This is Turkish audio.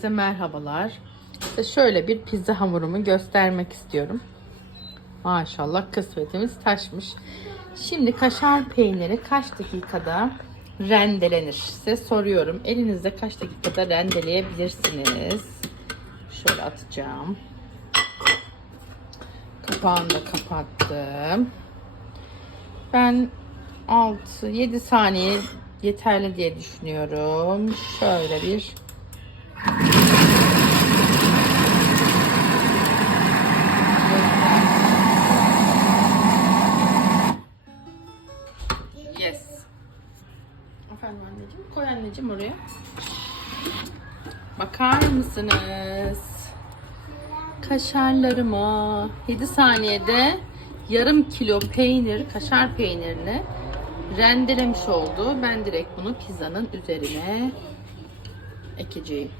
Size merhabalar. Size şöyle bir pizza hamurumu göstermek istiyorum. Maşallah kısmetimiz taşmış. Şimdi kaşar peyniri kaç dakikada rendelenir? Size soruyorum. Elinizde kaç dakikada rendeleyebilirsiniz? Şöyle atacağım. Kapağını da kapattım. Ben 6-7 saniye yeterli diye düşünüyorum. Şöyle bir Yes. Efendim anneciğim. Koy anneciğim oraya. Bakar mısınız? Kaşarlarıma 7 saniyede yarım kilo peynir, kaşar peynirini rendelemiş oldu. Ben direkt bunu pizzanın üzerine é que de